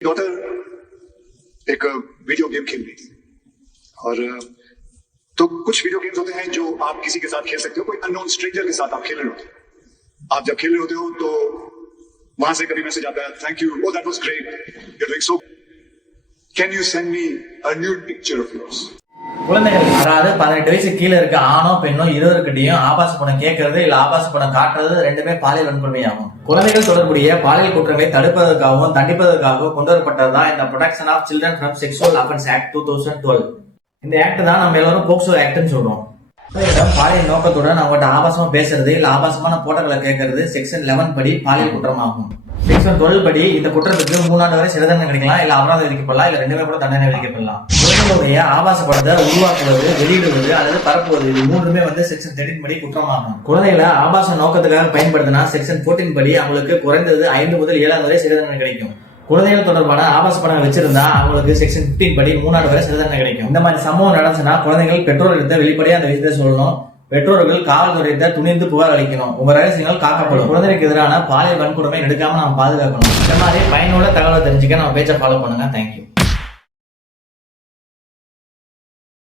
Daughter एक video game खेल रही थी और तो कुछ वीडियो गेम्स होते हैं जो आप किसी के साथ खेल सकते हो, कोई अननोन स्ट्रेंजर के साथ आप खेल रहे होते हो। आप जब खेल रहे होते हो तो वहां से कभी मैसेज आता है, thank you, oh that was great, you are doing so, can you send me a nude picture of yours. குழந்தைகள் அதாவது 18 வயசு கீழே இருக்க ஆணோ பெண்ணோ இருவருக்கிட்டையும் ஆபாச படம் கேட்கறது இல்ல ஆபாச படம் காட்டுறது ரெண்டுமே பாலியல் வன்கொடுமையாகும். குழந்தைகள் தொடர்புடைய பாலியல் குற்றங்களை தடுப்பதற்காகவும் தண்டிப்பதற்காகவும் கொண்டு வரப்பட்டதுதான் இந்த protection of children from sexual offence act 2012. இந்த ஆக்ட் தான் நம்ம எல்லாரும் போக்சோ ஆக்ட்னு சொல்றோம். பாலியல் நோக்கத்துடன் அவங்ககிட்ட ஆபாசமா பேசுறது இல்ல ஆபாசமான போட்டோக்களை கேட்கறது செக்ஷன் 11 படி பாலியல் குற்றமாகும். செக்ஷன் 12 படி இந்த குற்றத்துக்கு 3 ஆண்டு வரை சிறை தண்டனை கிடைக்கலாம், இல்ல அபராதம் விதிக்கப்படலாம், இல்ல ரெண்டுமே கூட தண்டனை விதிக்கப்படலாம். குழந்தைகளுடைய ஆபாச படத்தை உருவாக்குவது, வெளியிடுவது அல்லது பரப்புவது இது மூன்றுமே செக்ஷன் 13 படி குற்றமாகும். குழந்தைகளை ஆபாச நோக்கத்துக்காக பயன்படுத்தினா செக்ஷன் 14 படி அவங்களுக்கு குறைந்தது 5 முதல் 7 ஆண்டு வரை சிறை தண்டனை கிடைக்கும். குழந்தைகள் தொடர்பான ஆபாச படங்கள் வச்சிருந்தா அவங்களுக்கு செக்ஷன் 15 படி 3 ஆண்டு வரை சிறை தண்டனை கிடைக்கும். இந்த மாதிரி சம்பவம் நடந்துச்சுன்னா குழந்தைகள் பெற்றோர்கிட்ட வெளிப்படையா அந்த விஷயத்தை சொல்லணும். பெற்றோர்கள் காவல்துறையிட்ட துணிந்து புகார் அளிக்கணும். உங்க ரகசியங்கள் காக்கப்படும். குழந்தைகளுக்கு எதிரான பாலியல் வன்கொடுமை எடுக்காம நாம் பாதுகாக்கணும். இந்த மாதிரி பயனுள்ள தகவலை தெரிஞ்சுக்க நம்ம பேஜை ஃபாலோ பண்ணுங்க. தேங்க்யூ.